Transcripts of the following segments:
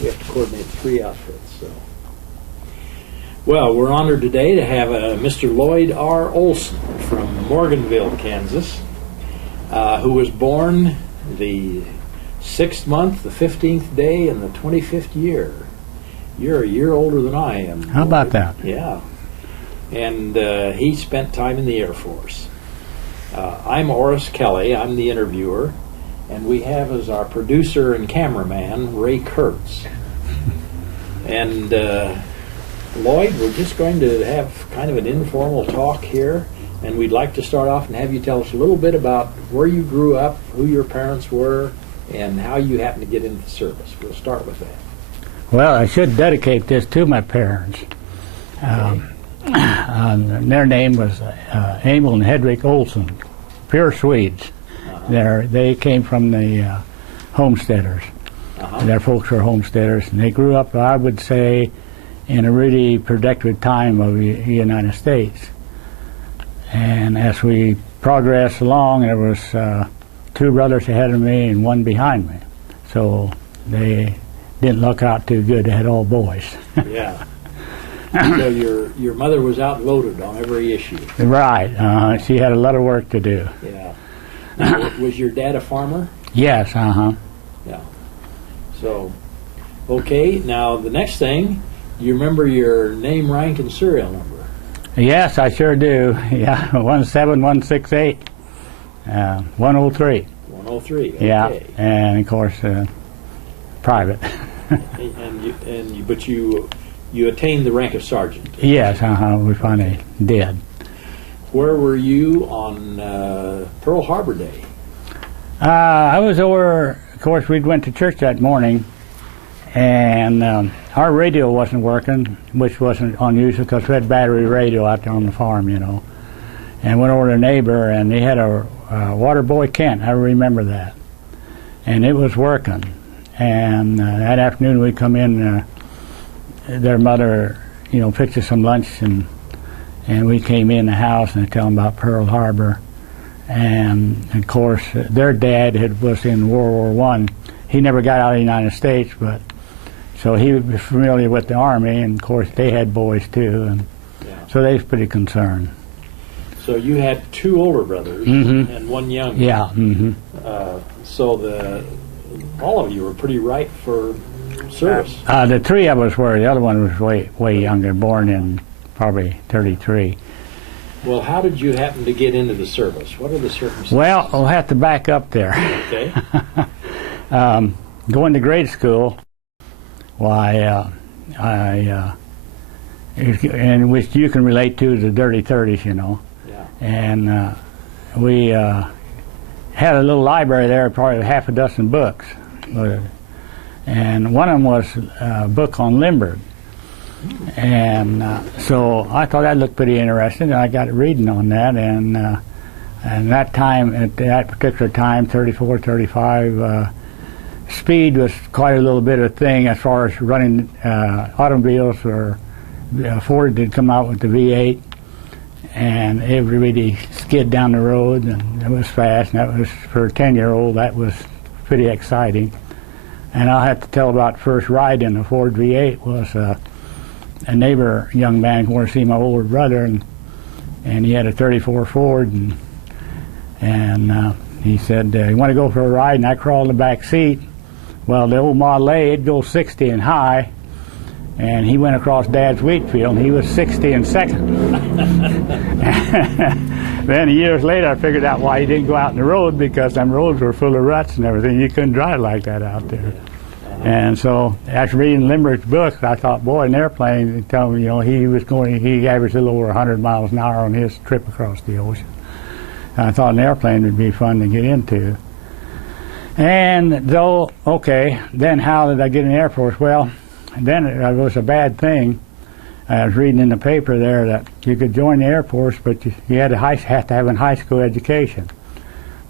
We have to coordinate 3 outfits. So, well, we're honored today to have Mr. Lloyd R. Olson from Morganville, Kansas, who was born the 6th month, the 15th day, in the 25th year. You're a year older than I am. How about that? Yeah. And he spent time in the Air Force. I'm Oris Kelly. I'm the interviewer. And we have as our producer and cameraman, Ray Kurtz. And Lloyd, we're just going to have kind of an informal talk here. And we'd like to start off and have you tell us a little bit about where you grew up, who your parents were, and how you happened to get into the service. We'll start with that. Well, I should dedicate this to my parents. Okay. Their name was Emil and Hedwig Olson, pure Swedes. They came from the homesteaders. Their folks were homesteaders, and they grew up, I would say, in a really productive time of the United States. And as we progressed along, there was 2 brothers ahead of me and 1 behind me. So they didn't look out too good. They had all boys. Yeah. So your mother was outvoted on every issue. Right. She had a lot of work to do. Yeah. Now, was your dad a farmer? Yes. Yeah. So, okay. Now the next thing, you remember your name, rank, and serial number? Yes, I sure do. Yeah, 17168, 103. 103. Okay. Yeah, and of course, private. But you attained the rank of sergeant. Yes, we finally did. Where were you on Pearl Harbor Day? I was over. Of course, we went to church that morning, and our radio wasn't working, which wasn't unusual because we had battery radio out there on the farm, you know. And went over to a neighbor, and he had a Water Boy Kent. I remember that, and it was working. And that afternoon we come in. Their mother, you know, fixed us some lunch, and we came in the house and tell them about Pearl Harbor. And of course, their dad was in World War I. He never got out of the United States, but so he was familiar with the Army, and of course they had boys too, and so they was pretty concerned. So you had 2 older brothers and 1 younger. Yeah. So all of you were pretty ripe for service. The 3 of us were. The other one was way younger, born in probably 33. Well, how did you happen to get into the service? What are the circumstances? Well, I'll have to back up there. Okay. Going to grade school, why, and which you can relate to the dirty 30s, you know. Yeah. And we had a little library there, probably 6 books. And one of them was a book on Limburg. And so I thought that looked pretty interesting, and I got reading on that. And that time, at that particular time, 34, 35, speed was quite a little bit of a thing as far as running automobiles. Or Ford did come out with the V8, and it would really skid down the road, and it was fast. And that was, for a 10-year-old, that was pretty exciting. And I'll have to tell about first ride in a Ford V8 was a neighbor young man who wanted to see my older brother, and he had a 34 Ford, and he said, you want to go for a ride? And I crawled in the back seat. Well, the old Model A, it'd go 60 and high, and he went across Dad's wheat field, and he was 60 and second. Then years later, I figured out why he didn't go out in the road, because them roads were full of ruts and everything. You couldn't drive like that out there. And so, after reading Limerick's book, I thought, boy, an airplane, they tell me, you know, he averaged a little over 100 miles an hour on his trip across the ocean. And I thought an airplane would be fun to get into. And though, okay, then how did I get in the Air Force? Well, then it was a bad thing. I was reading in the paper there that you could join the Air Force, but you had to have a high school education.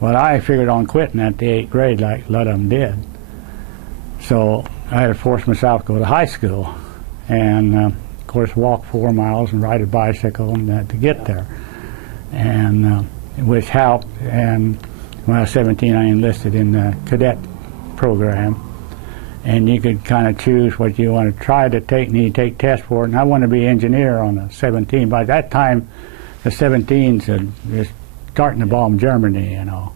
Well, I figured on quitting at the 8th grade, like a lot of them did. So I had to force myself to go to high school, and of course walk 4 miles and ride a bicycle and to get there, and which helped. And when I was 17, I enlisted in the cadet program, and you could kind of choose what you want to try to take, and you take tests for it. And I wanted to be engineer on the 17. By that time, the 17s had just starting to bomb Germany, you know.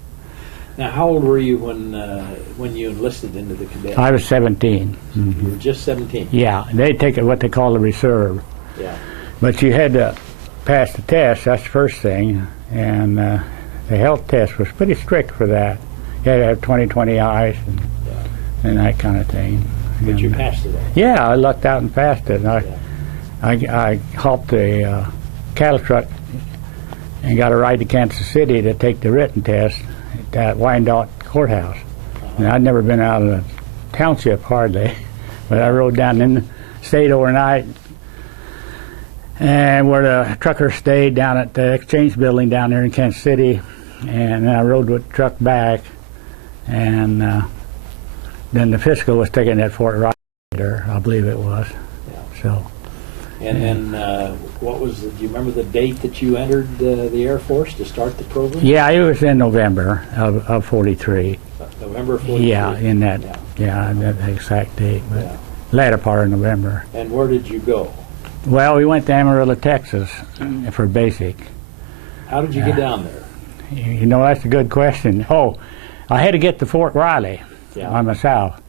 Now, how old were you when you enlisted into the cadets? I was 17. You were just 17? Yeah, they take it what they call the reserve. Yeah. But you had to pass the test, that's the first thing, and the health test was pretty strict for that. You had to have 20/20 eyes and that kind of thing. But you passed it all? Yeah, I lucked out and passed it. I helped a cattle truck and got a ride to Kansas City to take the written test at Wyandotte Courthouse. And I'd never been out of the township hardly, but I rode down and stayed overnight, and where the truckers stayed down at the Exchange Building down there in Kansas City, and I rode with the truck back, and then the fiscal was taken at Fort Ryder, I believe it was. Yeah. So. And then, what was? Do you remember the date that you entered the Air Force to start the program? Yeah, it was in November of '43. November 43. Yeah, in that. Yeah, that exact date, but latter part of November. And where did you go? Well, we went to Amarillo, Texas, for basic. How did you get down there? You know, that's a good question. Oh, I had to get to Fort Riley on myself,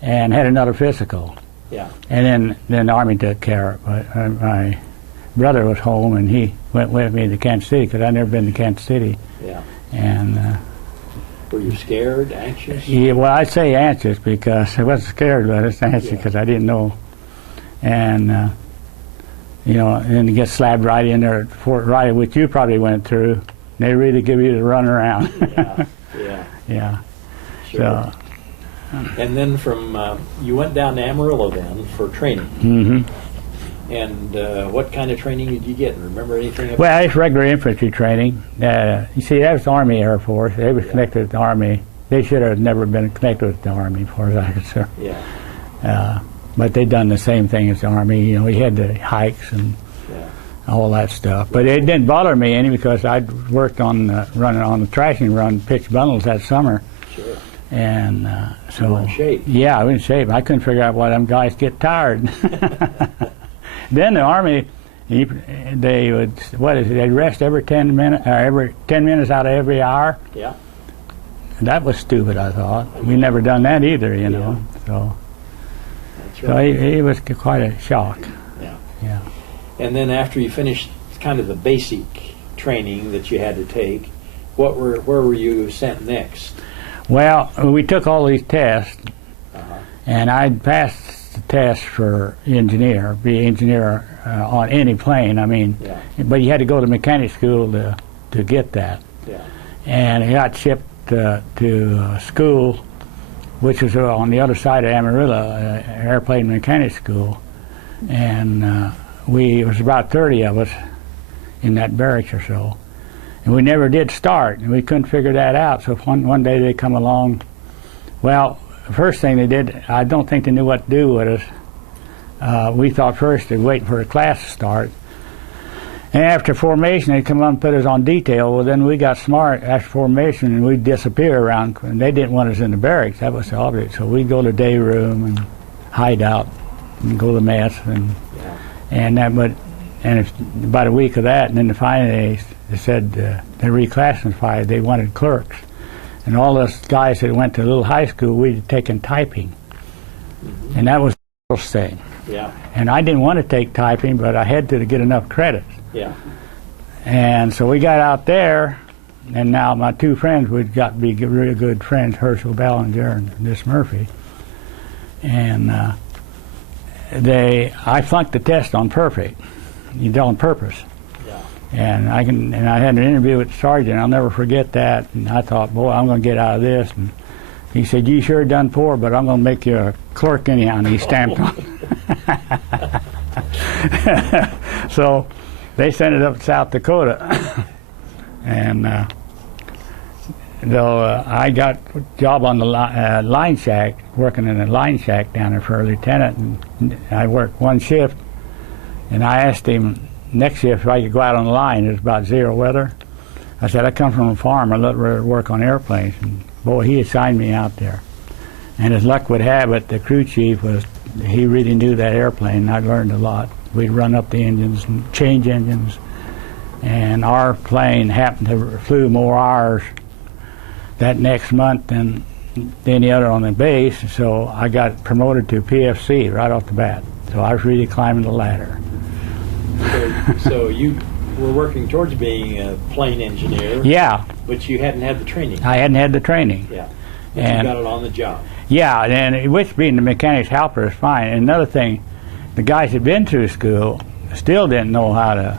and had another physical. Yeah. And then the Army took care of it. But my brother was home, and he went with me to Kansas City because I'd never been to Kansas City. Yeah. And were you scared, anxious? Yeah, well, I'd say anxious because I wasn't scared, but I was anxious because I didn't know. And you know, and then to get slapped right in there at Fort Riley, which you probably went through, they really give you the run around. Yeah. Sure. So. And then from you went down to Amarillo then for training. Mm-hmm. And what kind of training did you get? Remember anything about Well, it's regular infantry training. You see, that was the Army Air Force. They were connected with the Army. They should have never been connected with the Army, as far as I concerned. Yeah. But they'd done the same thing as the Army. You know, we had the hikes and all that stuff. But it didn't bother me any because I'd worked on running on the trashing run, pitch bundles that summer. Sure. And so, you were in shape. Yeah, I was in shape. I couldn't figure out why them guys get tired. Then the Army, they would, they'd rest every 10 minutes, or every 10 minutes out of every hour. Yeah. That was stupid, I thought. We never done that either, you know. So, that's right. So it was quite a shock. Yeah. And then after you finished kind of the basic training that you had to take, where were you sent next? Well, we took all these tests, and I'd passed the test for be engineer on any plane. I mean, but you had to go to mechanic school to get that. Yeah. And I got shipped to school, which was on the other side of Amarillo, airplane mechanic school, and it was about 30 of us in that barracks or so. And we never did start, and we couldn't figure that out. So one day they come along. Well, the first thing they did, I don't think they knew what to do with us. We thought first they'd wait for the class to start. And after formation, they'd come up and put us on detail. Well, then we got smart after formation, and we'd disappear around. And they didn't want us in the barracks. That was the obvious. So we'd go to the day room and hide out and go to mess. And it's about a week of that, and then finally they said they reclassified. They wanted clerks, and all those guys that went to a little high school, we'd taken typing, and that was the first thing. Yeah. And I didn't want to take typing, but I had to get enough credits. Yeah. And so we got out there, and now my two friends would got to be really good friends, Herschel Ballinger and Miss Murphy, and I flunked the test on perfect. You did on purpose. Yeah. And I had an interview with the sergeant. I'll never forget that. And I thought, boy, I'm going to get out of this. And he said, "You sure done poor, but I'm going to make you a clerk anyhow." And he stamped on. So they sent it up to South Dakota, and though I got a job on the line shack, working in a line shack down there for a lieutenant, and I worked one shift. And I asked him next shift if I could go out on the line. It was about zero weather. I said, "I come from a farm. I love to work on airplanes." And boy, he assigned me out there. And as luck would have it, the crew chief he really knew that airplane, and I learned a lot. We'd run up the engines and change engines, and our plane happened to flew more hours that next month than any other on the base, so I got promoted to PFC right off the bat. So I was really climbing the ladder. So you were working towards being a plane engineer. Yeah. But you hadn't had the training. I hadn't had the training. Yeah. But you got it on the job. Yeah, and which being the mechanic's helper is fine. And another thing, the guys that had been through school still didn't know how to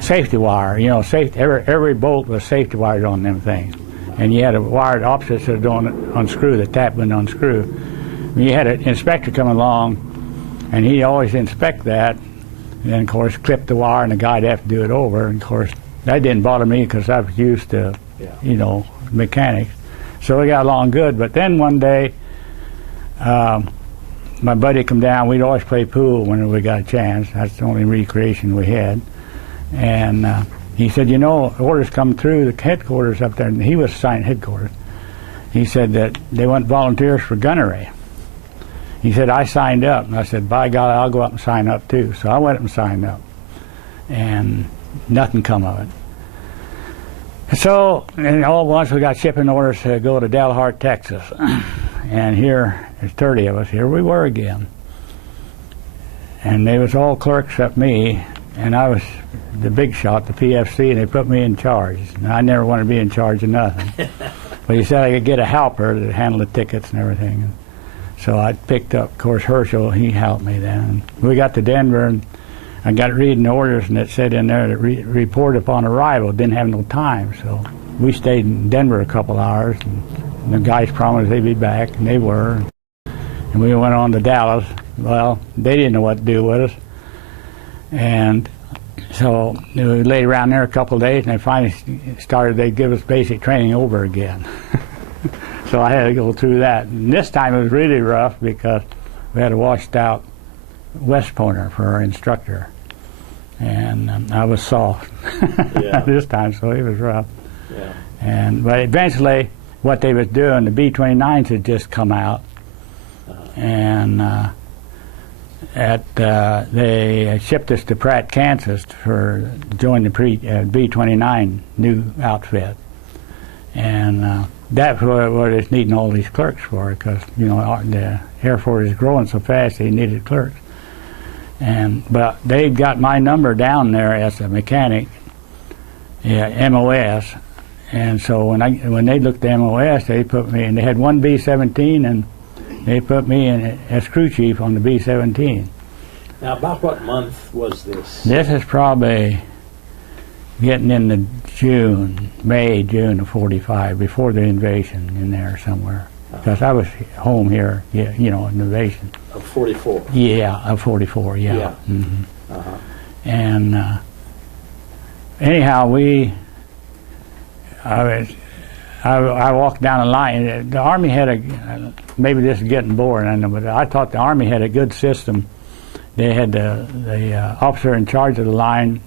safety wire. You know, every bolt was safety wired on them things. And you had a wired opposite so don't unscrew, the tap wouldn't unscrew. You had an inspector come along, and he'd always inspect that, and then, of course, clip the wire, and the guy'd have to do it over. And, of course, that didn't bother me because I was used to, you know, mechanics. So we got along good. But then one day, my buddy come down. We'd always play pool whenever we got a chance. That's the only recreation we had. And he said, you know, orders come through the headquarters up there, and he was assigned headquarters. He said that they want volunteers for gunnery. He said, I signed up. And I said, by God, I'll go up and sign up too. So I went up and signed up. And nothing come of it. So, and all at once we got shipping orders to go to Dalhart, Texas. And here, there's 30 of us. Here we were again. And they was all clerks except me. And I was the big shot, the PFC, and they put me in charge. And I never wanted to be in charge of nothing. But he said I could get a helper to handle the tickets and everything. So I picked up, of course, Herschel. He helped me then. We got to Denver, and I got reading orders, and it said in there that report upon arrival. Didn't have no time, so we stayed in Denver a couple hours, and the guys promised they'd be back, and they were. And we went on to Dallas. Well, they didn't know what to do with us. And so we laid around there a couple of days, and they finally started, they'd give us basic training over again. So I had to go through that. And this time it was really rough because we had a washed out West Pointer for our instructor. And I was soft this time, so it was rough. Yeah. But eventually what they was doing, the B-29s had just come out. And they shipped us to Pratt, Kansas for join the B-29 new outfit. And that's what it's needing all these clerks for, because, you know, the Air Force is growing so fast they needed clerks. But they got my number down there as a mechanic, MOS. And so when they looked at MOS, they put me, and they had one B-17, and they put me in as crew chief on the B-17. Now, about what month was this? This is probably getting into May, June of '45, before the invasion in there somewhere. Because I was home here, you know, invasion. Of 44? Yeah, of 44, yeah. Mm-hmm. And anyhow, I walked down the line. The Army had maybe this is getting boring, I know, but I thought the Army had a good system. They had the officer in charge of the line,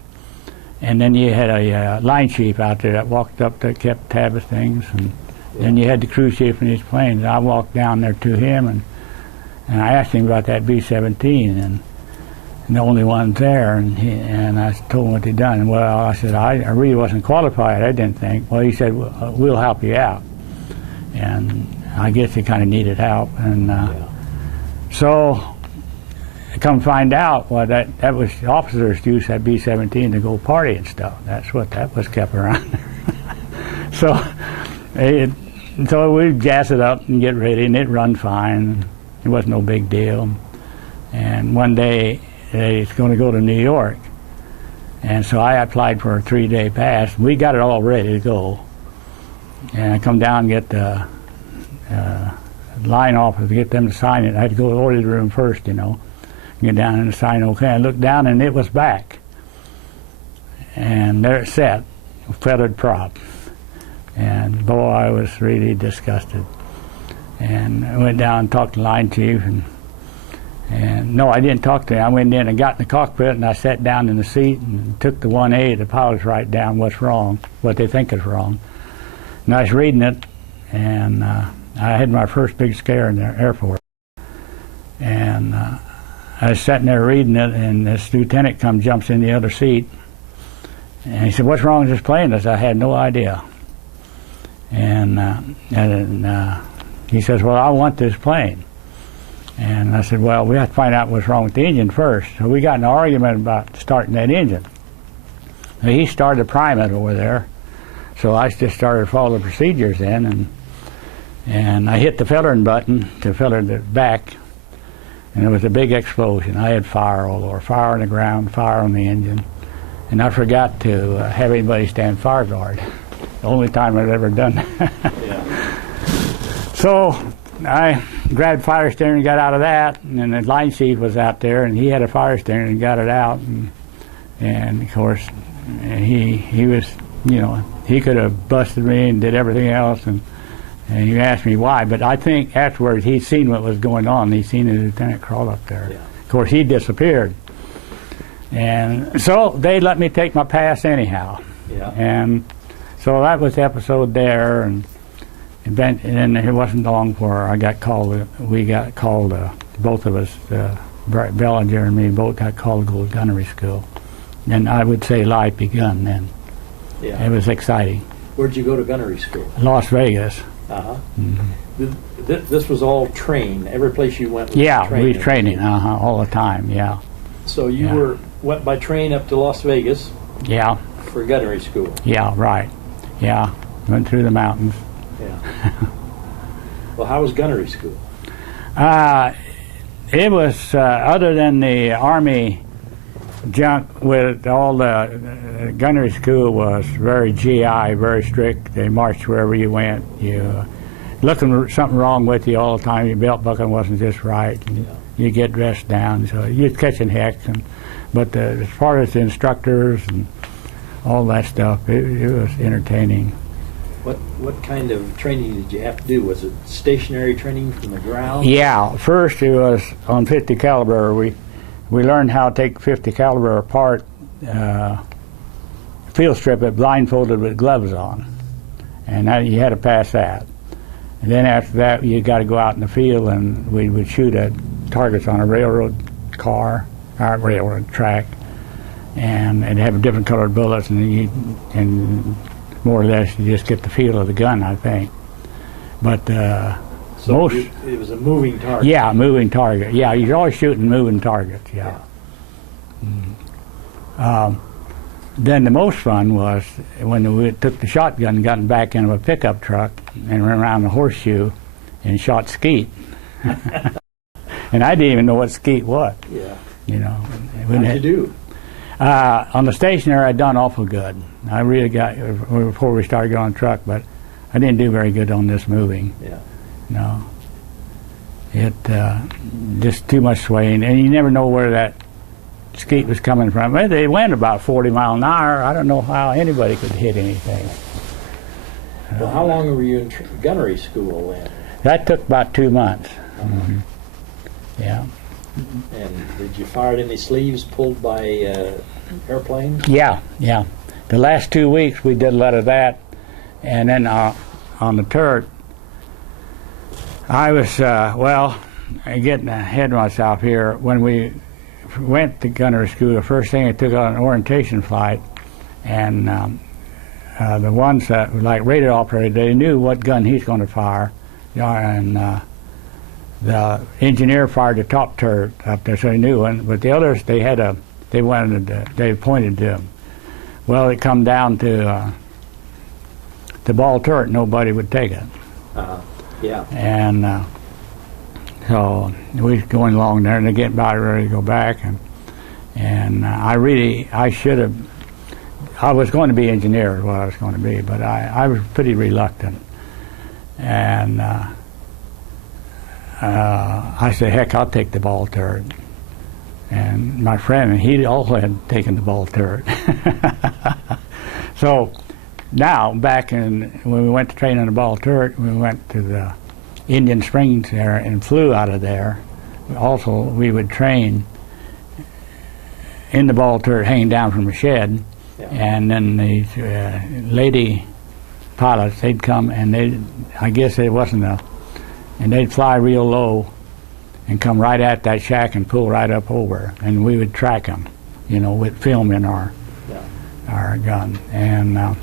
and then you had a line chief out there that walked up that kept tab of things, and then you had the crew chief in his plane. And I walked down there to him, and I asked him about that B-17, and the only one there, and I told him what they'd done. And well, I said, I really wasn't qualified, I didn't think. Well, he said, we'll help you out. And I guess he kind of needed help. And so I come find out, well, that was the officers used that B-17 to go party and stuff. That's what that was kept around. So we'd gas it up and get ready, and it'd run fine. It wasn't no big deal. And one day, it's going to go to New York. And so I applied for a 3-day pass. We got it all ready to go. And I come down and get the line officer to get them to sign it. I had to go to the order room first, you know, get down and sign okay. I looked down, and it was back. And there it sat, a feathered prop. And boy, I was really disgusted. And I went down and talked to the line chief, and no, I didn't talk to him. I went in and got in the cockpit, and I sat down in the seat and took the 1A, the pilots write down what's wrong, what they think is wrong. And I was reading it, and I had my first big scare in the Air Force. And I was sitting there reading it, and this lieutenant jumps in the other seat, and he said, "What's wrong with this plane?" I said, "I had no idea." And he says, "Well, I want this plane." And I said, "Well, we have to find out what's wrong with the engine first." So we got in an argument about starting that engine. So he started to prime it over there, so I just started to follow the procedures in, and I hit the filtering button to filter the back, and there was a big explosion. I had fire all over, fire on the ground, fire on the engine, and I forgot to have anybody stand fire guard. The only time I've ever done that. Yeah. So I grabbed fire steering and got out of that, and then the line chief was out there, and he had a fire steering and got it out, and of course he was, you know, he could have busted me and did everything else, and he asked me why, but I think afterwards he'd seen what was going on. He'd seen the lieutenant crawl up there. Yeah. Of course, he disappeared, and so they let me take my pass anyhow. Yeah. And so that was the episode there, and then it wasn't long before I got called. We got called, both of us, Brett Bellinger and me, both got called to go to gunnery school. And I would say life begun then. Yeah. It was exciting. Where'd you go to gunnery school? Las Vegas. Uh-huh. Mm-hmm. This was all train. Every place you went was Yeah, training. we was training all the time, yeah. So you went by train up to Las Vegas Yeah, for gunnery school. yeah, right. Yeah, went through the mountains. Yeah. Well, how was gunnery school? It was, other than the Army junk with all the gunnery school was very GI, very strict. They marched wherever you went. You looking something wrong with you all the time. Your belt buckle wasn't just right. And you get dressed down, so you're catching heck. But as far as the instructors and all that stuff, it was entertaining. What kind of training did you have to do? Was it stationary training from the ground? Yeah, first it was on 50 caliber. We learned how to take 50 caliber apart, field strip it blindfolded with gloves on, and you had to pass that. And then after that, you got to go out in the field, and we would shoot at targets on a railroad car, or railroad track, and it'd have different colored bullets, and more or less you just get the feel of the gun, I think. But So it was a moving target. yeah, moving target. Yeah, you're always shooting moving targets. Yeah. Then the most fun was when we took the shotgun, and got back into a pickup truck, and went around the horseshoe, and shot skeet. And I didn't even know what skeet was. Yeah. You know. How'd you do? On the stationary, I'd done awful good. I really got before we started going on the truck, but I didn't do very good on this moving. Yeah. No. It just too much swaying, and you never know where that skeet was coming from. Well, they went about 40 miles an hour. I don't know how anybody could hit anything. Well, how long were you in gunnery school then? That took about 2 months. Mm-hmm. Yeah. And did you fire any sleeves pulled by airplanes? Yeah, yeah. The last 2 weeks we did a lot of that, and then on the turret, I was, I'm getting ahead of myself here. When we went to gunnery school, the first thing I took on an orientation flight, and the ones that were like radar operator, they knew what gun he's going to fire, and the engineer fired the top turret up there, so they knew one. But the others, they pointed to them. Well, it come down to the ball turret. Nobody would take it. Yeah. And so we was going along there, and they get about ready to go back, and I should have. I was going to be engineer, is what I was going to be, but I was pretty reluctant, and I said, heck, I'll take the ball turret. And my friend, he also had taken the ball turret. So now, when we went to train on the ball turret, we went to the Indian Springs there and flew out of there. Also, we would train in the ball turret hanging down from a shed, and then the lady pilots, they'd come and I guess it wasn't and they'd fly real low and come right at that shack and pull right up over, and we would track them, with film in our gun. And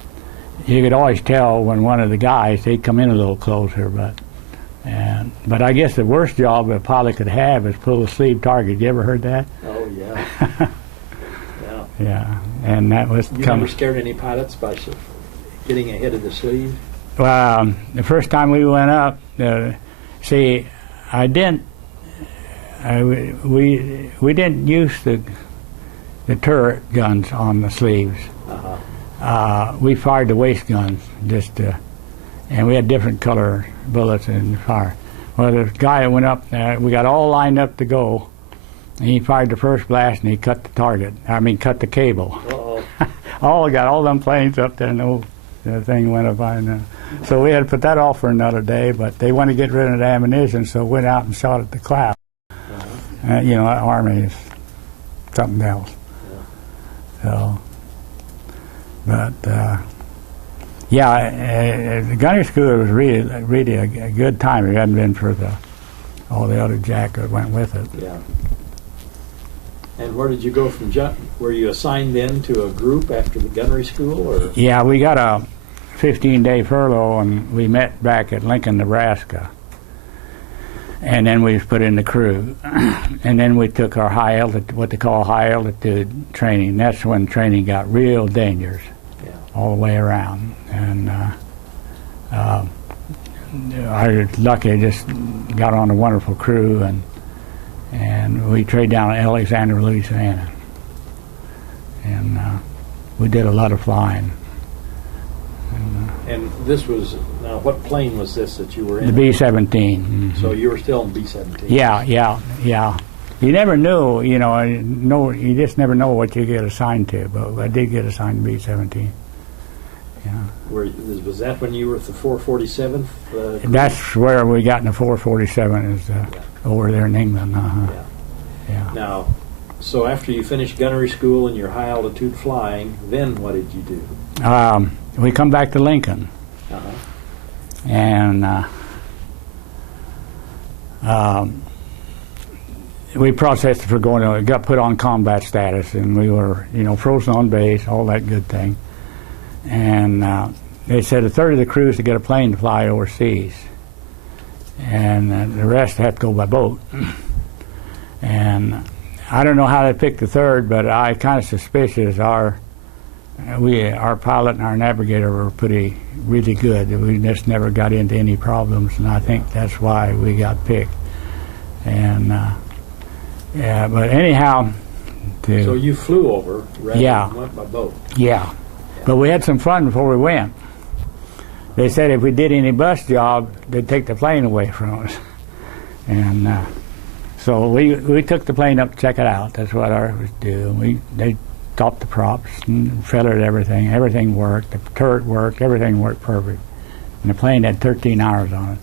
you could always tell when one of the guys, they'd come in a little closer, but I guess the worst job a pilot could have is pull a sleeve target. You ever heard that? Oh, yeah. Yeah, and that was... You never scared any pilots by getting ahead of the sleeve? Well, the first time we went up, see, I didn't... we didn't use the turret guns on the sleeves. We fired the waist guns and we had different color bullets in the fire. Well, the guy that went up there, we got all lined up to go, and he fired the first blast and he cut the cable. Got all them planes up there, and the thing went up by now. So we had to put that off for another day, but they wanted to get rid of the ammunition, so went out and shot at the cloud. That Army is something else. So, but the gunnery school was really a good time. If it hadn't been for all the other jack that went with it. Yeah. And where did you go from? Were you assigned then to a group after the gunnery school, or? Yeah, we got a 15-day furlough, and we met back at Lincoln, Nebraska. And then we was put in the crew, and then we took our what they call high altitude training. That's when training got real dangerous, all the way around. And I was lucky; I just got on a wonderful crew, and we trained down in Alexander, Louisiana, and we did a lot of flying. And this was, now what plane was this that you were in? The B-17. Mm-hmm. So you were still in B-17? Yeah. You never knew, you just never know what you get assigned to, but I did get assigned to B-17. Yeah. Was that when you were at the 447th? That's where we got in the 447, is over there in England. Yeah. Now, so after you finished gunnery school and your high altitude flying, then what did you do? We come back to Lincoln, and we processed for got put on combat status, and we were, frozen on base, all that good thing. And they said a third of the crews to get a plane to fly overseas, and the rest had to go by boat. And I don't know how they picked the third, but I kind of suspicious our pilot and our navigator were really good. We just never got into any problems, and I think that's why we got picked. And but anyhow, so you flew over rather than went by boat. Yeah, but we had some fun before we went. They said if we did any bus job, they'd take the plane away from us, and so we took the plane up to check it out. That's what ours was do. They stopped the props and feathered everything. Everything worked. The turret worked. Everything worked perfect. And the plane had 13 hours on it.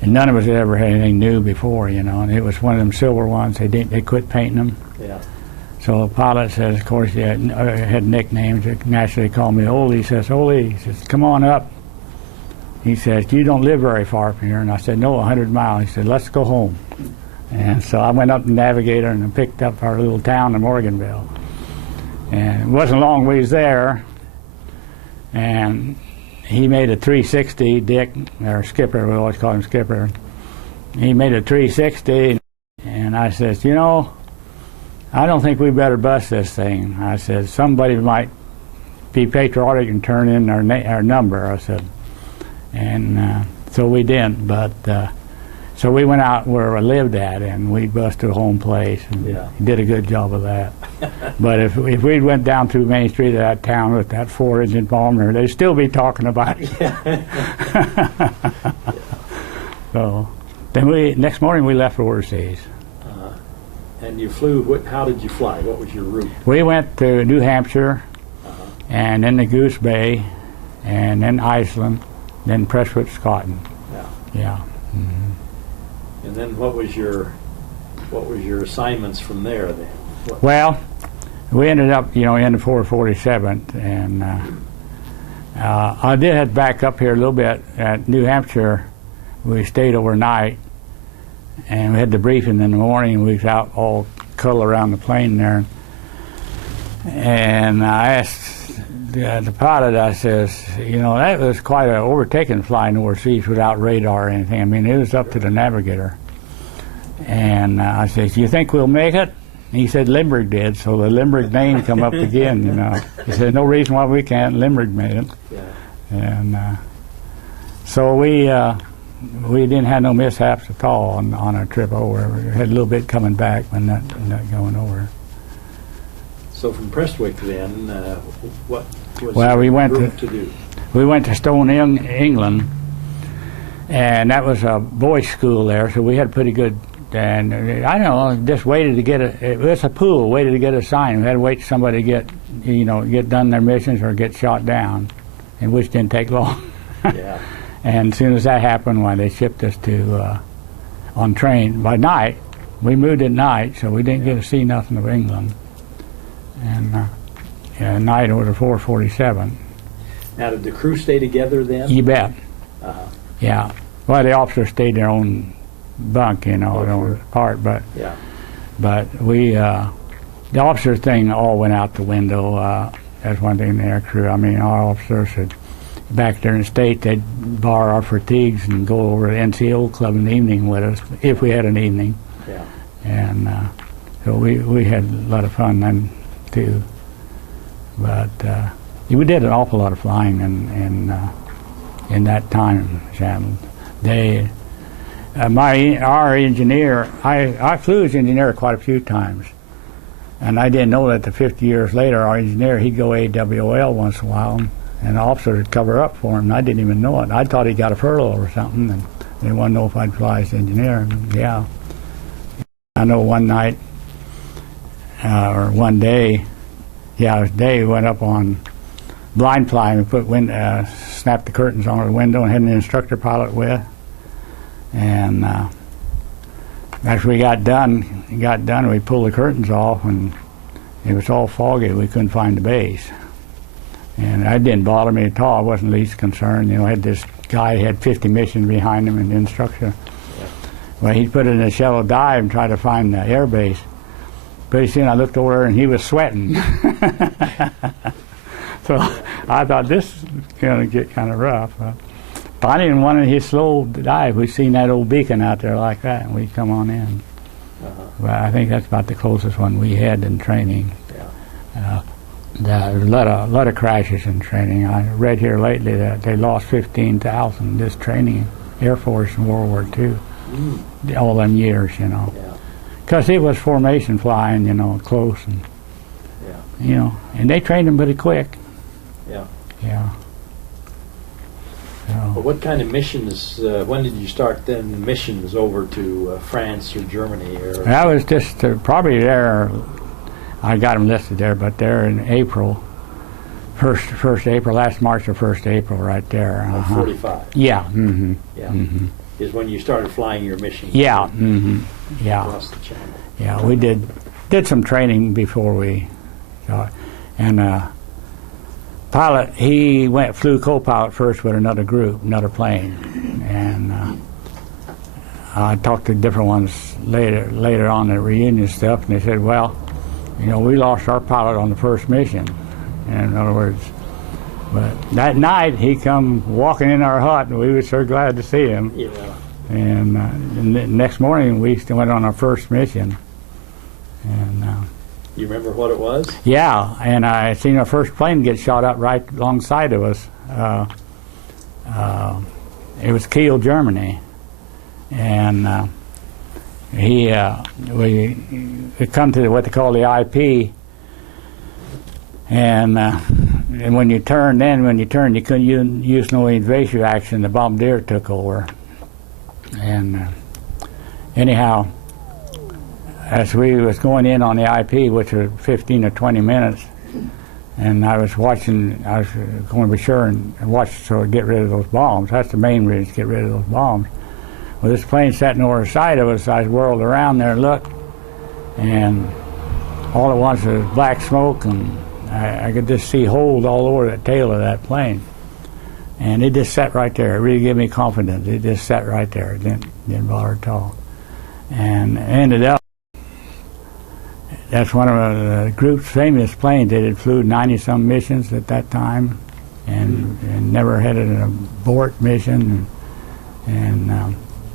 And none of us had ever had anything new before, And it was one of them silver ones. They quit painting them. Yeah. So the pilot says, of course, he had nicknames. They naturally called me Ole. He says, Ole, he says, come on up. He says, you don't live very far from here. And I said, no, 100 miles. He said, let's go home. And so I went up the Navigator and picked up our little town in Morganville. And it wasn't a long ways there, and he made a 360, Dick, or Skipper, we always call him Skipper. He made a 360, and I says, I don't think we better bust this thing. I said, somebody might be patriotic and turn in our number, I said. And so we didn't, but so we went out where I lived at, and we busted a home place, and did a good job of that. But if we went down through Main Street of that town with that 4-engine bomber, they'd still be talking about it. So then next morning we left overseas. And you flew, how did you fly? What was your route? We went to New Hampshire, and then to Goose Bay, and then Iceland, then Prestwick, Scotland. Yeah. Mm-hmm. And then what was your assignments from there then? Well, we ended up, in the 447th, and I did have to back up here a little bit. At New Hampshire, we stayed overnight, and we had the briefing in the morning. We was out all cuddled around the plane there. And I asked the pilot, I says, that was quite an overtaking flying overseas without radar or anything. I mean, it was up to the navigator. And I says, you think we'll make it? And he said Limerick did, so the Limerick name come up again, He said, no reason why we can't. Limerick made it. Yeah. And so we didn't have no mishaps at all on our trip over. We had a little bit coming back, but not going over. So from Prestwick then, what was we went to do? We went to Stone, England, and that was a boys' school there, so we had pretty good. And I don't know, just waited to get it was a pool, waited to get assigned. We had to wait for somebody to get done their missions or get shot down, and which didn't take long. Yeah. And as soon as that happened, they shipped us to on train by night. We moved at night, so we didn't get to see nothing of England. And at night it was a 447. Now, did the crew stay together then? You bet. Uh-huh. Yeah. Well, the officers stayed in their own bunk, their own part, but yeah. But we the officer thing all went out the window. That's one thing in the air crew. I mean, our officers had back there in the state, they'd borrow our fatigues and go over to the NCO club in the evening with us if we had an evening. Yeah. And so we had a lot of fun then too. But we did an awful lot of flying in that time, Shannon. Our engineer, I flew as engineer quite a few times, and I didn't know that the 50 years later, our engineer, he'd go AWOL once in a while, and the officer would cover up for him, and I didn't even know it. I thought he got a furlough or something, and they wanted to know if I'd fly as engineer, and yeah. I know one night, or one day, it was day, we went up on blind flying, we snapped the curtains on the window and had an instructor pilot with. And after we got done, we pulled the curtains off, and it was all foggy. We couldn't find the base. And that didn't bother me at all. I wasn't the least concerned. I had this guy who had 50 missions behind him in the instructor. Yeah. Well, he put it in a shallow dive and tried to find the air base. Pretty soon I looked over and he was sweating. So I thought this is going to get kind of rough. Finally, in one of his slow dive, we seen that old beacon out there like that, and we come on in. Uh-huh. Well, I think that's about the closest one we had in training. Yeah. There was a lot of crashes in training. I read here lately that they lost 15,000 this training Air Force in World War II. All them years, because it was formation flying, close, and and they trained them pretty quick. Yeah. Yeah. Well, what kind of missions, when did you start then missions over to France or Germany? That was just probably there, I got them listed there, but they're in April, 1st April, last March or 1st April right there. Uh-huh. 45? Yeah. Mm-hmm. Yeah. Mm-hmm. Is when you started flying your missions? Yeah. Mm-hmm. Yeah. Across the channel. Yeah, we did some training before we started. And pilot, he flew co-pilot first with another group, another plane, and I talked to different ones later on the reunion stuff, and they said, well, we lost our pilot on the first mission. In other words, but that night he come walking in our hut, and we were so glad to see him. Yeah. And the next morning we went on our first mission, and. You remember what it was? Yeah, and I seen our first plane get shot up right alongside of us. It was Kiel, Germany, and we come to what they call the IP, and when you turned, you couldn't use no evasive action. The bombardier took over, and anyhow. As we was going in on the IP, which was 15 or 20 minutes, and I was going to be sure and watch so get rid of those bombs. That's the main reason, to get rid of those bombs. Well, this plane sitting over the side of us, I whirled around there and looked, and all at once there was black smoke, and I could just see holes all over the tail of that plane. And it just sat right there. It really gave me confidence. It just sat right there. It didn't bother at all. And ended up, that's one of the group's famous planes. They had flew 90-some missions at that time and never had an abort mission.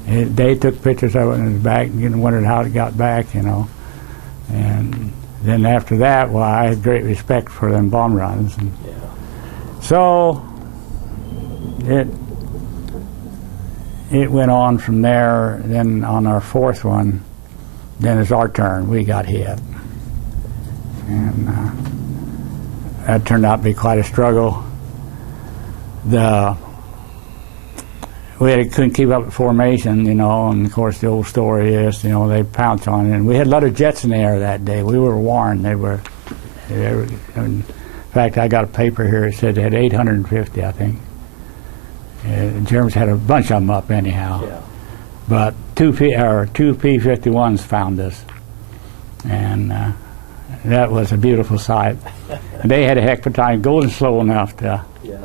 They took pictures of it in the back and wondered how it got back, you know. And then after that, well, I had great respect for them bomb runs. And so it went on from there. Then on our fourth one, then it's our turn. We got hit. And that turned out to be quite a struggle. Couldn't keep up with formation, you know, and of course the old story is, you know, they pounced on it. And we had a lot of jets in the air that day. We were warned. They were in fact, I got a paper here that said they had 850, I think. The Germans had a bunch of them up anyhow. Yeah. But two P-51s found us. And that was a beautiful sight. They had a heck of a time going slow enough to... Yeah.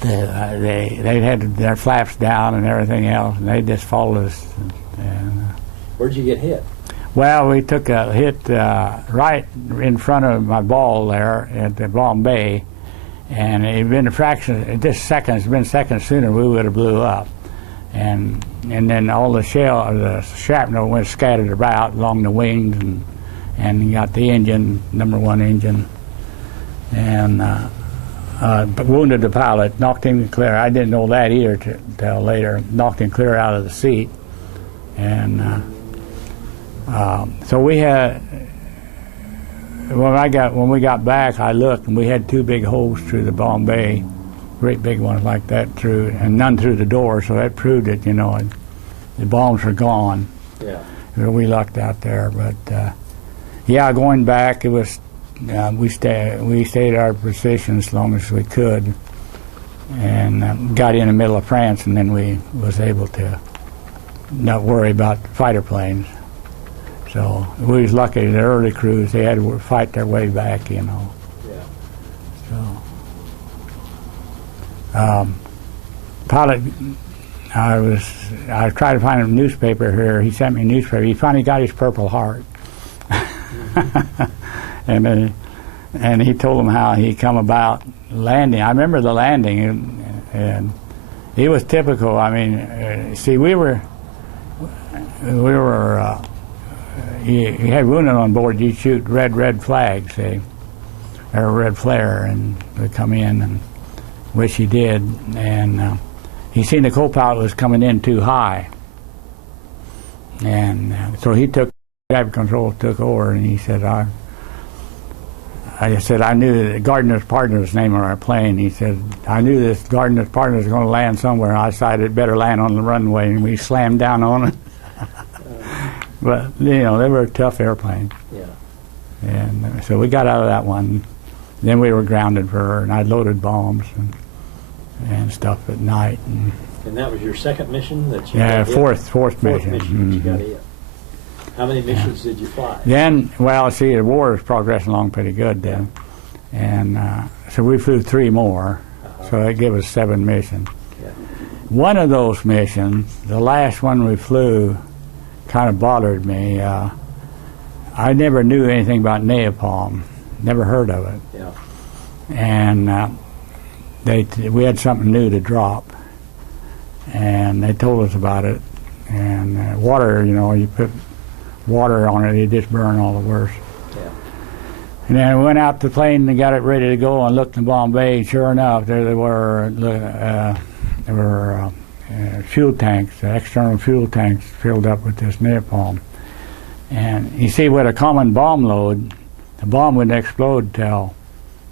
They had their flaps down and everything else, and they just followed us. Where'd you get hit? Well, we took a hit right in front of my ball there at the Bombay, and it'd been a fraction, just seconds, been seconds sooner, we would have blew up. And then all the shrapnel went scattered about along the wings, and got the engine, number one engine, and but wounded the pilot, knocked him clear. I didn't know that either till later. Knocked him clear out of the seat, and so we had. When we got back, I looked, and we had two big holes through the Bombay, great big ones like that through, and none through the door. So that proved it, you know. The bombs were gone. Yeah. We lucked out there, but yeah, going back, it was. We stayed our position as long as we could, and got in the middle of France, and then we was able to not worry about fighter planes. So we was lucky. The early crews, they had to fight their way back, you know. Yeah. So pilot, I tried to find a newspaper here. He sent me a newspaper. He finally got his Purple Heart. And he told them how he come about landing. I remember the landing, and it was typical. I mean, see, you had wounded on board. You shoot red flags, see, or a red flare, and they come in, and which he did. And he seen the co-pilot was coming in too high, and so he took control, took over, and he said, I said, I knew that Gardner's partner was the name of our plane. He said, I knew this Gardner's partner was going to land somewhere. I decided it better land on the runway, and we slammed down on it. But, you know, they were a tough airplane. Yeah. And so we got out of that one. Then we were grounded and I loaded bombs and stuff at night. And that was your second mission that you got hit? Fourth mission. That you got hit. How many missions did you fly? Then, well, see, the war was progressing along pretty good then. Yeah. And so we flew 3 more, so that gave us 7 missions. Yeah. One of those missions, the last one we flew, kind of bothered me. I never knew anything about napalm, never heard of it. Yeah. And we had something new to drop, and they told us about it. And water, you know, you put water on it, it just burned all the worse. Yeah. And then we went out to the plane and got it ready to go and looked in Bombay. Sure enough, there they were. There were fuel tanks, external fuel tanks filled up with this napalm. And you see, with a common bomb load, the bomb wouldn't explode till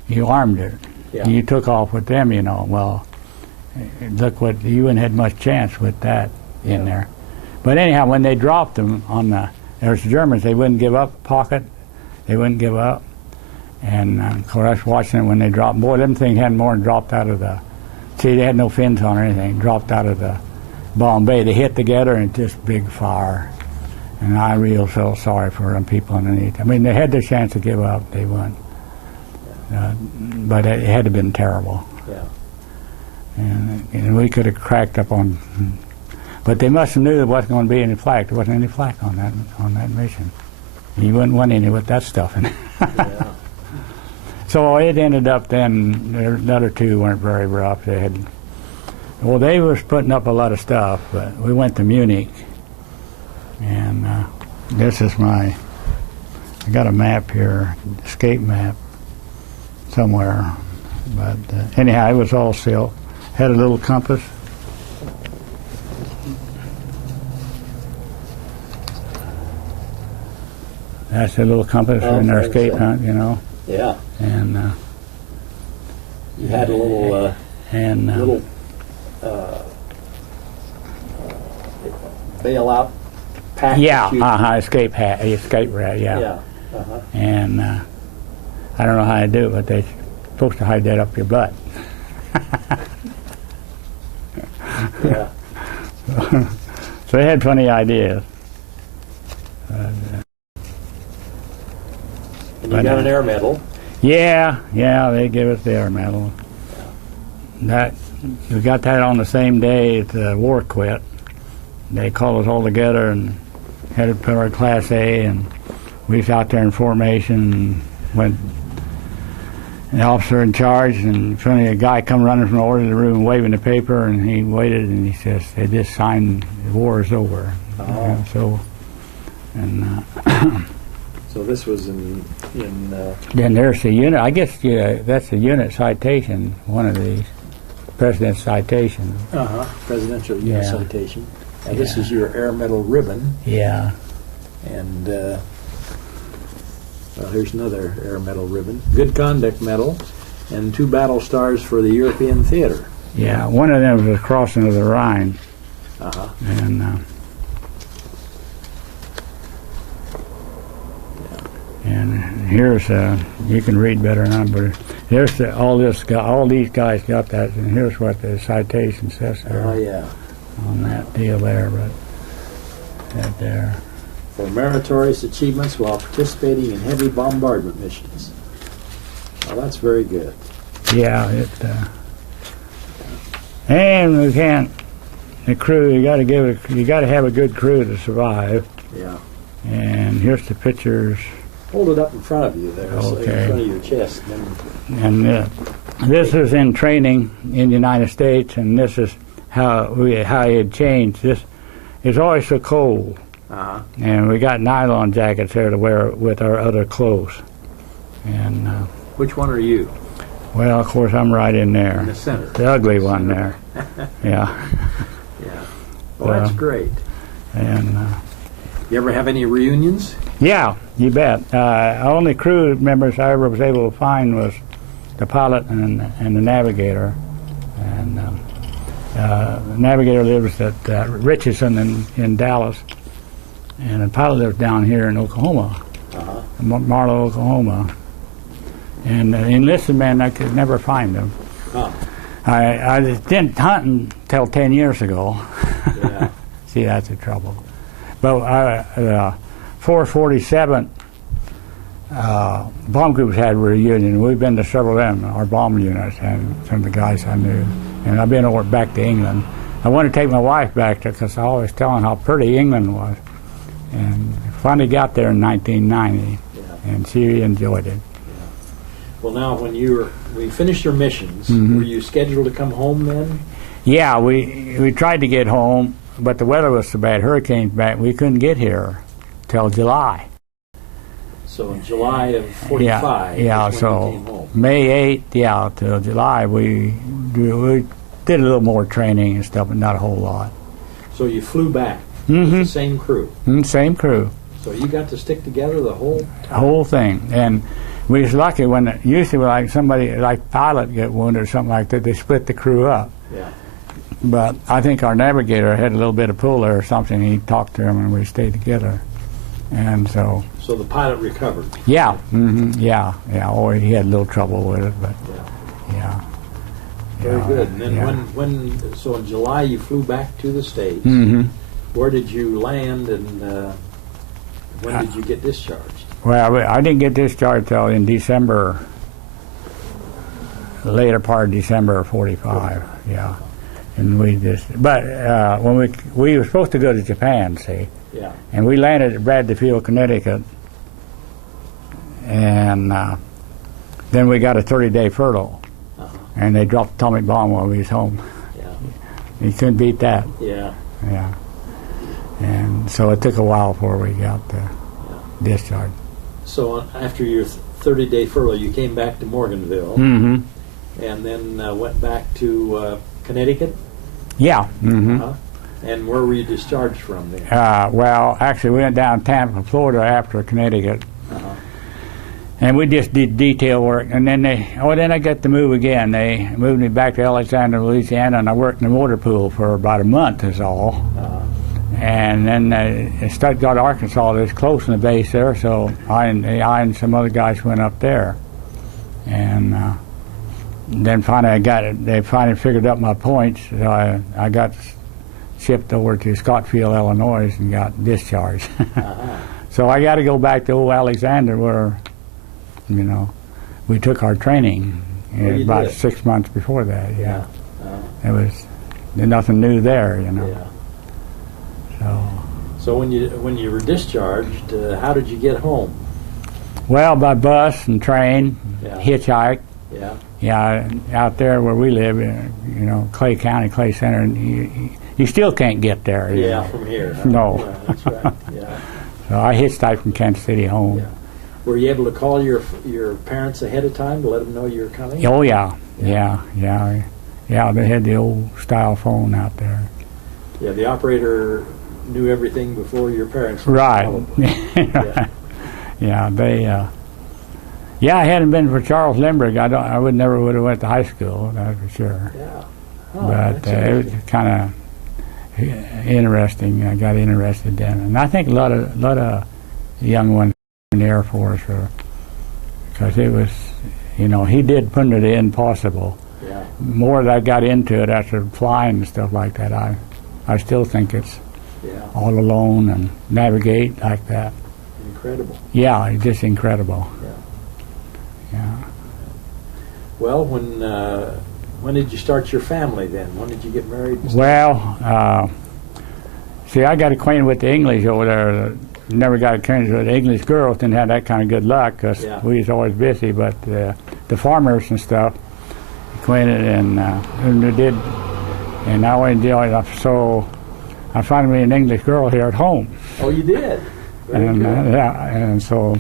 you armed it. Yeah. You took off with them, you know. Well, look what, you wouldn't have much chance with that in there. But anyhow, when they dropped them on there's Germans, they wouldn't give up pocket. They wouldn't give up. And of course, I was watching it when they dropped. Boy, them things hadn't more than dropped out of the, see, they had no fins on or anything, dropped out of the Bombay. They hit together and just big fire. And I really felt sorry for them people underneath. I mean, they had the chance to give up. They wouldn't. But it had to have been terrible. Yeah. and we could have cracked up on. But they must have knew there wasn't going to be any flak. There wasn't any flak on that mission. You wouldn't want any with that stuff in it. Yeah. So it ended up then. The other two weren't very rough. They was putting up a lot of stuff. But we went to Munich, and this is I got a map here, escape map somewhere. But anyhow, it was all silk. Had a little compass. That's a little compass in our escape hunt, you know. Yeah. And you had a little bailout pack. Yeah, escape rat, yeah. Yeah. Uh-huh. And I don't know how to do it, but they're supposed to hide that up your butt. Yeah. So they had funny ideas. And you got an air medal. Yeah, they gave us the air medal. We got that on the same day the war quit. They called us all together and had to put our Class A, and we was out there in formation and went. The officer in charge, and finally a guy come running from the orderly room waving the paper, and he waited and he says, "They just signed, the war is over." Oh. So this was in then there's the unit. I guess that's the unit citation. One of these president's citation. presidential unit citation. And this is your air medal ribbon. Yeah. And here's another air medal ribbon. Good conduct medal, and 2 battle stars for the European theater. Yeah, one of them was a crossing of the Rhine. And and here's you can read better than I, but here's all these guys got that, and here's what the citation says there. Oh yeah. On that deal there, but that there. For meritorious achievements while participating in heavy bombardment missions. Well, that's very good. Yeah, and we can't. The crew, you got to have a good crew to survive. Yeah. And here's the pictures. Hold it up in front of you there, so in front of your chest. And this is in training in the United States, and this is how it had changed. This is always so cold. And we got nylon jackets there to wear with our other clothes. And which one are you? Well, of course, I'm right in there. In the center. The ugly one there. Yeah. Yeah. Well, that's great. And you ever have any reunions? Yeah, you bet. Only crew members I ever was able to find was the pilot and the navigator. And the navigator lives at Richardson in Dallas. And the pilot lives down here in Oklahoma, Marlow, Oklahoma. And the enlisted men, I could never find them. I didn't hunt until 10 years ago. Yeah. See, that's the trouble. But 447 bomb groups had a reunion. We've been to several of them, our bomb units, and some of the guys I knew. And I've been back to England. I want to take my wife back there because I always telling how pretty England was. And finally got there in 1990, and she enjoyed it. Yeah. Well, now when we finished your missions, were you scheduled to come home then? Yeah, we tried to get home, but the weather was so bad, hurricanes back, we couldn't get here till July. So in July of 45, yeah, is when so you came home. May 8th, till July, we did a little more training and stuff, but not a whole lot. So you flew back with the same crew? Same crew. So you got to stick together the whole time? The whole thing. And we was lucky when usually like somebody, like pilot get wounded or something like that, they split the crew up. Yeah. But I think our navigator had a little bit of pull there or something. He talked to him and we stayed together. And so the pilot recovered? Yeah. Yeah. Oh, he had a little trouble with it, but yeah. Very good. And then so in July you flew back to the States. Where did you land, and when did you get discharged? Well, I didn't get discharged till in December later part of December of 45. Yeah, and we just. But when we were supposed to go to Japan, see. Yeah. And we landed at Bradley Field, Connecticut, and then we got a 30-day furlough, and they dropped the atomic bomb while we was home. Yeah. You couldn't beat that. Yeah. Yeah. And so it took a while before we got the discharge. So after your 30-day furlough, you came back to Morganville, Mm-hmm. and then went back to Connecticut. Yeah. Mm-hmm. And where were you discharged from then? Well, actually, we went down to Tampa, Florida after Connecticut. And we just did detail work, and then then I got to move again. They moved me back to Alexander, Louisiana, and I worked in the water pool for about a month is all. And then in Stuttgart, Arkansas, there's close in the base there, so I and some other guys went up there. And then finally they finally figured out my points, so I got shipped over to Scottsfield, Illinois, and got discharged. So I got to go back to old Alexander where, we took our training about 6 months before that. Yeah, there's nothing new there, Yeah. So. So when you were discharged, how did you get home? Well, by bus and train, hitchhike. Yeah. Yeah, out there where we live, Clay County, Clay Center, and you still can't get there. Yeah, from here. Huh? No. Yeah, that's right. Yeah. So I hitchhiked from Kansas City home. Yeah. Were you able to call your parents ahead of time to let them know you were coming? Oh yeah. They had the old style phone out there. Yeah, the operator knew everything before your parents. Right. Yeah. Yeah, they. I hadn't been for Charles Lindbergh. I never would have went to high school. That's for sure. Yeah. Oh, But it was kind of interesting. I got interested then, and I think a lot of young ones in the Air Force, because it was, he did put it in possible. Yeah. More that I got into it after flying and stuff like that, I still think it's all alone and navigate like that. Incredible. Yeah, it's just incredible. Yeah. Well, when did you start your family then? When did you get married? Well, see, I got acquainted with the English over there. Never got acquainted with the English girls. Didn't have that kind of good luck because we was always busy. But the farmers and stuff acquainted, and they did. And I went so I found me an English girl here at home. Oh, you did? Very and good. and so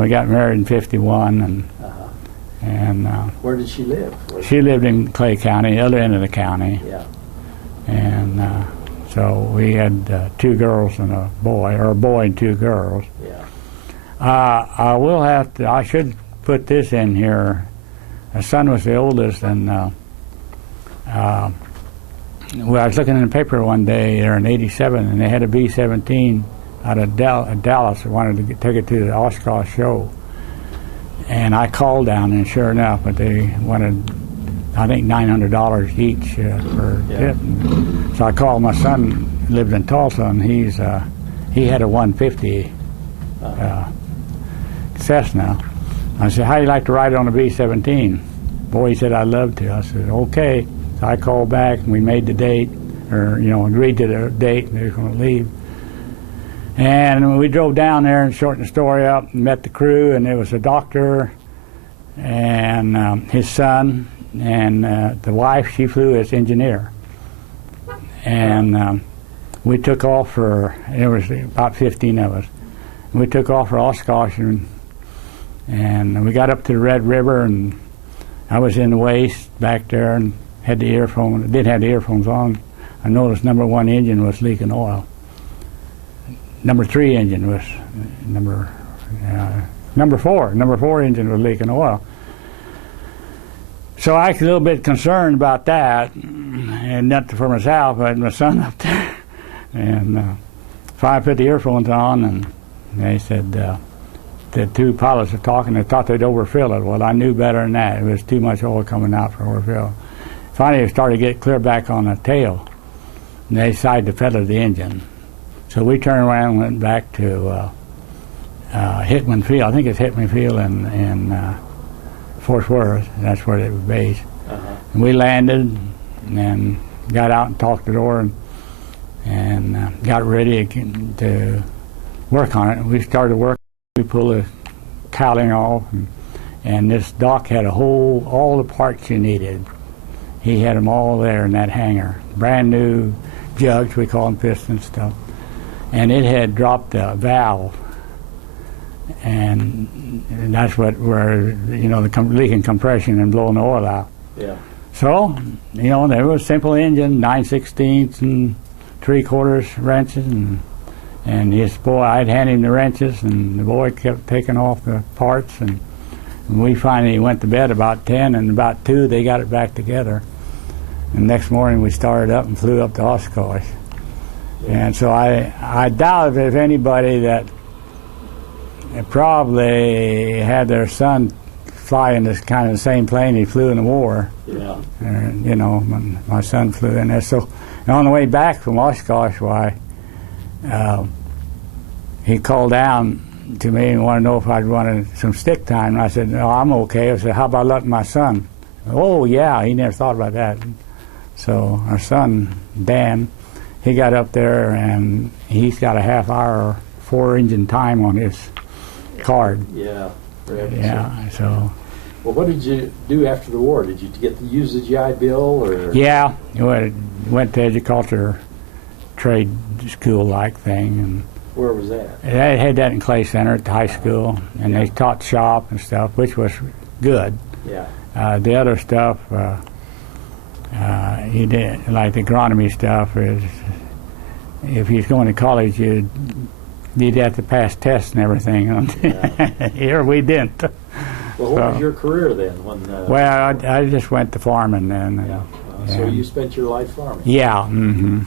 we got married in '51, and where did she live? She lived in Clay County, the other end of the county. Yeah. And so we had 2 girls and a boy, or a boy and 2 girls. Yeah. I should put this in here. My son was the oldest, and I was looking in the paper one day there in '87, and they had a B-17 out of Dallas that wanted to take it to the Oshkosh show. And I called down, and sure enough, but they wanted, I think, $900 each for it. So I called my son, lived in Tulsa, and he had a 150 Cessna. I said, "How do you like to ride on a B-17? Boy, he said, "I'd love to." I said, "Okay." So I called back, and we made the date, or agreed to the date, and they were going to leave. And we drove down there and shortened the story up and met the crew, and there was a doctor and his son, and the wife, she flew as engineer. And we took off there was about 15 of us. And we took off for Oshkosh, and we got up to the Red River, and I was in the waist back there and had the earphones, did have the earphones on. I noticed number 1 engine was leaking oil. Number 3 engine was number 4 engine was leaking oil. So I was a little bit concerned about that, and not for myself, but my son up there. And so I put the earphones on, and they said the 2 pilots were talking. They thought they'd overfill it. Well, I knew better than that. It was too much oil coming out for overfill. Finally, it started to get clear back on the tail, and they decided to feather the engine. So we turned around and went back to Hickman Field. I think it's Hickman Field in Fort Worth. That's where they were based. Uh-huh. And we landed and got out and talked the door and got ready to work on it. We started work. We pulled the cowling off, and this dock had all the parts you needed. He had them all there in that hangar. Brand new jugs, we call them piston stuff. And it had dropped a valve. And that's where, the leaking compression and blowing the oil out. Yeah. So, there was a simple engine, 9/16 and 3/4 wrenches, and this boy, I'd hand him the wrenches, and the boy kept taking off the parts, and we finally went to bed about 10, and about 2 they got it back together. And next morning we started up and flew up to Oshkosh. Yeah. And so I doubt if anybody that probably had their son fly in this kind of the same plane he flew in the war. Yeah. My son flew in there. So on the way back from Oshkosh, he called down to me and wanted to know if I'd wanted some stick time. And I said, no, I'm okay. I said, how about letting my son? Oh, yeah, he never thought about that. So our son, Dan, he got up there, and he's got a half-hour 4-engine time on his card. Yeah. Yeah, so. Well, what did you do after the war? Did you get to use the GI Bill? Or? Yeah, went to agriculture trade school-like thing. And where was that? They had that in Clay Center at the high school, and they taught shop and stuff, which was good. Yeah. The other stuff, you did, like the agronomy stuff, is if you're going to college, you'd have to pass tests and everything. Yeah. Here we didn't. Well, what was your career then? Well, I just went to farming then. Yeah. So you spent your life farming? Yeah. Mm-hmm.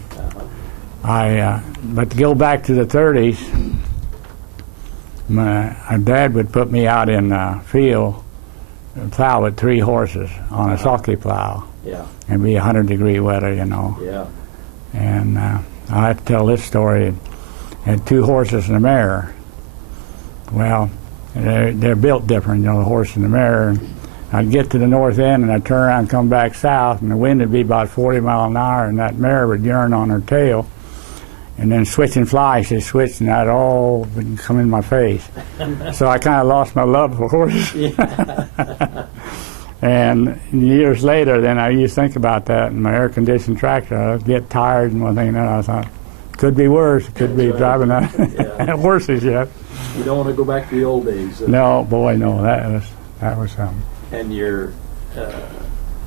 Uh-huh. But to go back to the 30s, my dad would put me out in the field and plow with 3 horses on a sulky plow. Yeah. And be 100-degree weather, Yeah. And I have to tell this story. Had 2 horses and a mare. Well, they're built different, the horse and the mare. And I'd get to the north end, and I'd turn around and come back south, and the wind would be about 40 miles an hour, and that mare would yearn on her tail. And then switching flies, she'd switch, and that all would come in my face. So I kind of lost my love for horses. Yeah. And years later, then I used to think about that, and my air-conditioned tractor, I'd get tired and one thing and another. I thought, could be worse. Could be driving horses yet. You don't want to go back to the old days. No, boy, no. That was something. And you're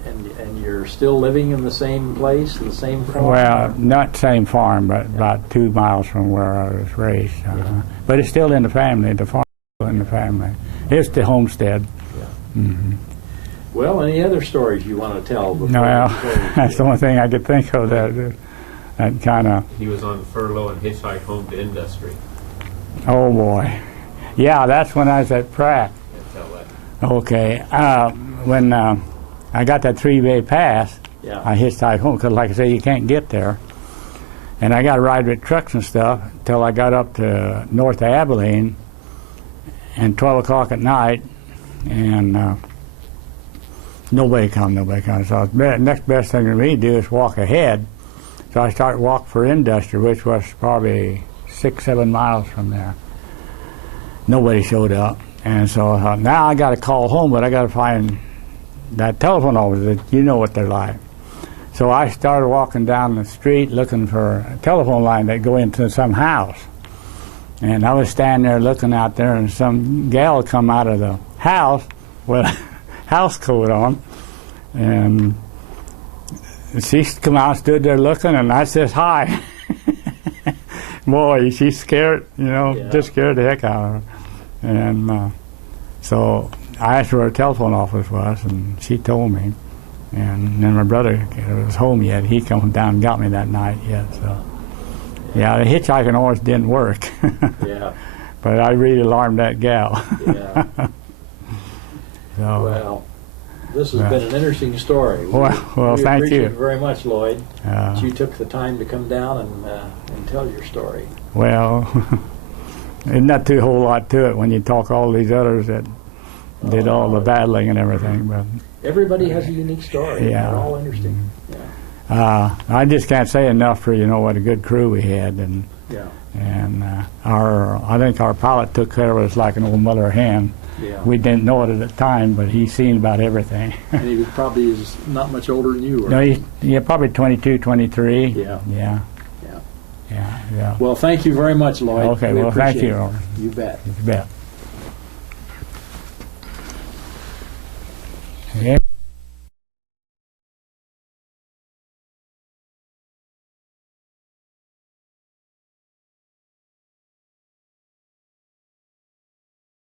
and you're still living in the same place, the same farm? Well, not same farm, but about 2 miles from where I was raised. But it's still in the family. The farm is still in the family. It's the homestead. Yeah. Mm-hmm. Well, any other stories you want to tell? Well, that's the only thing I could think of that kind of... He was on furlough and hitchhiked home to industry. Oh, boy. Yeah, that's when I was at Pratt. Tell that. Okay. When I got that 3-bay pass, I hitchhiked home because, like I say, you can't get there. And I got to ride with trucks and stuff until I got up to north of Abilene, and 12 o'clock at night, and nobody come. So the next best thing for me to do is walk ahead. So I started walking for industry, which was probably 6-7 miles from there. Nobody showed up. And so I thought, now I got to call home, but I got to find that telephone office. That you know what they're like. So I started walking down the street looking for a telephone line that go into some house. And I was standing there looking out there, and some gal come out of the house with a house coat on. And she come out, stood there looking, and I says, hi. Boy, she's scared, just scared the heck out of her. And so I asked her where her telephone office was, and she told me. And then my brother was home yet. He come down and got me that night yet. So, yeah, the hitchhiking horse didn't work. Yeah. But I really alarmed that gal. Yeah. So, well, this has been an interesting story. Well, we thank appreciate you it very much, Lloyd, that you took the time to come down and tell your story. Well, there's not too whole lot to it when you talk all these others that did all the battling and everything. But Everybody has a unique story. Yeah. They're all interesting. Yeah. I just can't say enough for what a good crew we had, and Yeah. I think our pilot took care of us like an old mother hen. Yeah. We didn't know it at the time, but he's seen about everything. And he was probably is not much older than you were. No, he's probably 22, 23. Yeah. Yeah. Yeah. Yeah. Yeah. Well, thank you very much, Lloyd. Okay. We Well, thank appreciate you. it. You bet. You bet.